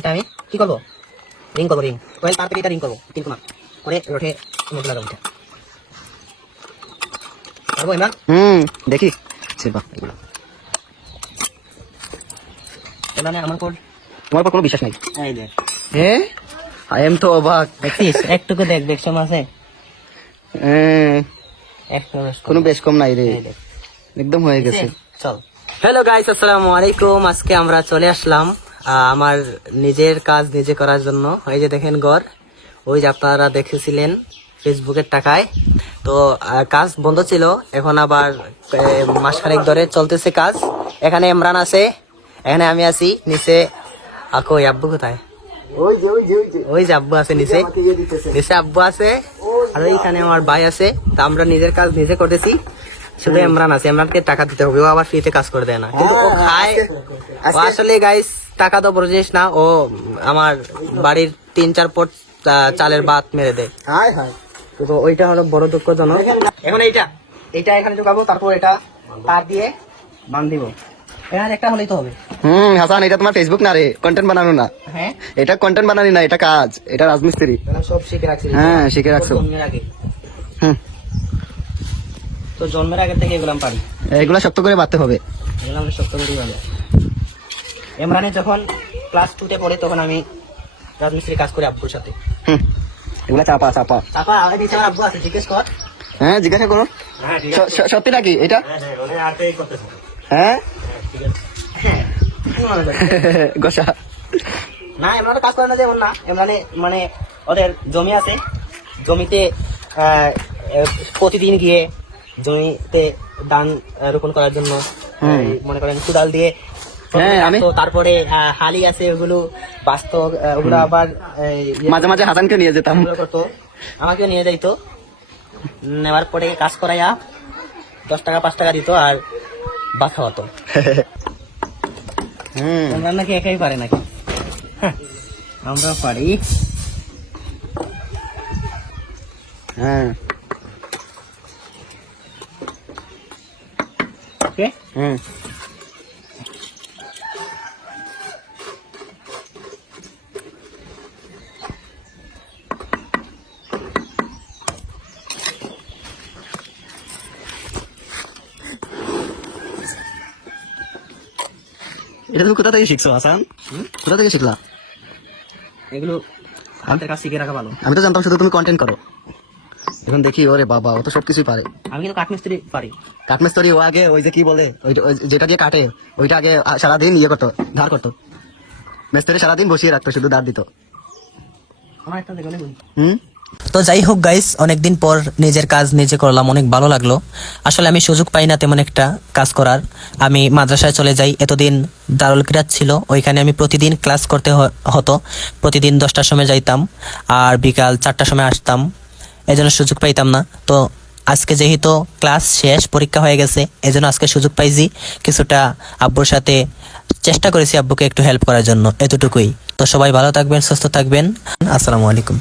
এটা আমি কি করবো, রিং করবো, রিং কয়েল তার থেকে এটা রিং করবো 3 কোণা করে রোঠে মধ্যে লাগাবো। পারবো ইমরান? দেখি সেবা এখানে আমার কোড, তোমার উপর কোনো বিশ্বাস নাই। এই দেখ, হ্যাঁ আই এম তো অবাক। দেখছিস একটুকু দেখ, দেখ সম আছে একটু কোনো বেশ কম নাই রে, এই দেখ, একদম হয়ে গেছে। চল। হ্যালো গাইস, আসসালামু আলাইকুম। আজকে আমরা চলে আসলাম আমার নিজের কাজ নিজে করার জন্য। এই যে দেখেন ঘর, ওই যে আপনারা দেখেছিলেন ফেসবুকের টাকায়, তো কাজ বন্ধ ছিল, এখন আবার মাসখানেক ধরে চলতেছে কাজ। এখানে ইমরান আছে, এখানে আমি আছি, নিচে আকো আব্বু কোথায়? ওই যে আব্বু আছে নিচে, নিচে আব্বু আছে, আর ওইখানে আমার ভাই আছে। তা আমরা নিজের কাজ নিজে করতেছি, শুধু ইমরান আছে, ইমরানকে টাকা দিতে হবে, ও আবার ফ্রিতে কাজ করে দেয় না, কিন্তু ও খায়। ও আসলে গাইস টাকা তো বড় জিনিস না, ও আমার বাড়ির 3-4 পট চালের ভাত মেরে দেয়। তো ওইটা হলো বড় দুঃখজনক। এখন এইটা এখানে ঢুকাবো, তারপর এটা তার দিয়ে বাঁধ দিব। এখানে একটা হলেই তো হবে। হাসান, এটা তোমার ফেসবুক না রে, কন্টেন্ট বানানো না। হ্যাঁ, এটা কন্টেন্ট বানানি না, এটা কাজ, এটা রাজমিস্ত্রি। সব শিখে রাখছি। হ্যাঁ, শিখে রাখছো। জন্মের আগে, হুম, তো জন্মের আগে থেকে এগুলো আমি পারি। এগুলা শক্ত করে বাঁধতে হবে। এগুলো আমি শক্ত করেই ভালো। ইমরানে যখন ক্লাস 2-তে পড়ে, তখন আমি রাজমিস্ত্রি কাজ করি আব্বুর সাথে। এগুলা চাপা চাপা। তারপর আমার নিচে আমার আব্বু আছে, জিজ্ঞেস কর। হ্যাঁ, জিজ্ঞাসা করো। সত্যি নাকি এটা? হ্যাঁ গোসা না, এমরানে কাজ করে না, যেমন না, এমরানে মানে ওদের জমি আছে, জমিতে প্রতিদিন গিয়ে জমিতে ধান রোপণ করার জন্য মনে করেন কুদাল দিয়ে, হ্যাঁ, আমি তো তারপরে হালি আছে, ওগুলো বাস্তব, ওগুলো আবার মাঝে মাঝে হাসানকে নিয়ে যেতাম, করতো, আমাকেও নিয়ে যাইতো। নেওয়ার পরে কাজ করাইয়া 10 টাকা 5 টাকা দিত, আর ভাত খাওয়াতো। আমরা নাকি একাই পারে নাকি? আমরা পারি। হ্যাঁ, ওকে, এটা তুমি কোথা থেকে শিখছো হাসান? কোথা থেকে শিখলা? এগুলো আমাদের কাছে শিখে রাখা ভালো। আমি তো জানতাম শুধু তুমি কন্টেন্ট করো, এখন দেখি ওরে বাবা, ও তো সবকিছুই পারে। আমি কিন্তু কাঠমিস্ত্রি পারি। কাঠমিস্ত্রি ও আগে ওই যে কি বলে, যেটা দিয়ে কাটে, ওইটা আগে সারাদিন ইয়ে করতো, ধার করতো। মিস্ত্রি সারাদিন বসিয়ে রাখতো, শুধু ধার দিত। আমার একটা দেখলে বলি। তো যাই হোক গাইস, অনেকদিন পর নিজের কাজ নিজে করলাম, অনেক ভালো লাগলো। আসলে আমি সুযোগ পাই না তেমন একটা কাজ করার। আমি মাদ্রাসায় চলে যাই, এতদিন দারুল কিরাত ছিল, ওইখানে আমি প্রতিদিন ক্লাস করতে হতো। প্রতিদিন 10টার সময় যাইতাম, আর বিকাল 4টার সময় আসতাম, এজন্য সুযোগ পাইতাম না। তো আজকে যেহেতু ক্লাস শেষ, পরীক্ষা হয়ে গেছে, এজন্য আজকে সুযোগ পাইছি, কিছুটা আব্বুর সাথে চেষ্টা করেছি আব্বুকে একটু হেল্প করার জন্য, এতটুকুই। তো সবাই ভালো থাকবেন, সুস্থ থাকবেন, আসসালামু আলাইকুম।